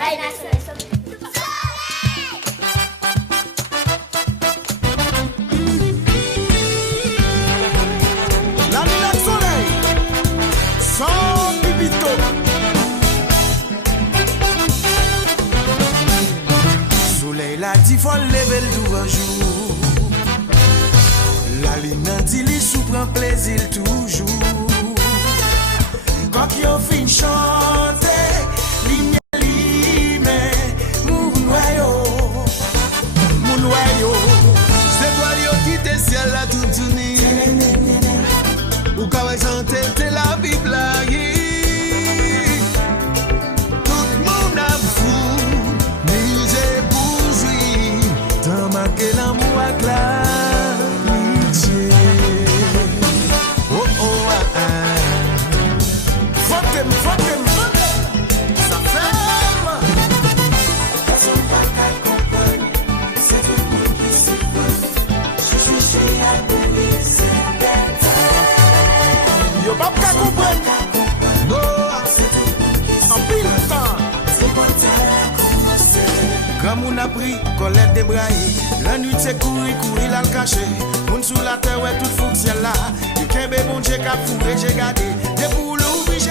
La lumière soleil, sans bibito. Soleil la dit faut lever le tout un jour. La ligne dit li sou prend plaisir toujours. Quand yon fin chante, ligne lime, moun noyo. C'est toi yo qui te ciel la toute unie. Ou quand on chante te la Bible là. Tout le monde a fou, misé pour jouir. T'as marqué l'amour avec l'amitié. Oh oh ah ah. Fotem, ça fait mal. Personne pas qu'à comprendre, c'est tout le monde qui se veut. Je suis adoré, c'est bête. Yo pas qu'à comprendre. C'est tout le monde qui se En pile temps. c'est pas t'as commencé. Quand moun a pris, Colette débraillé. La nuit c'est courir là le caché. Moun sous la terre ouais tout fout ciel là. Du kembe bon Dieu qu'a fourré j'ai gardé. Des boules obligés.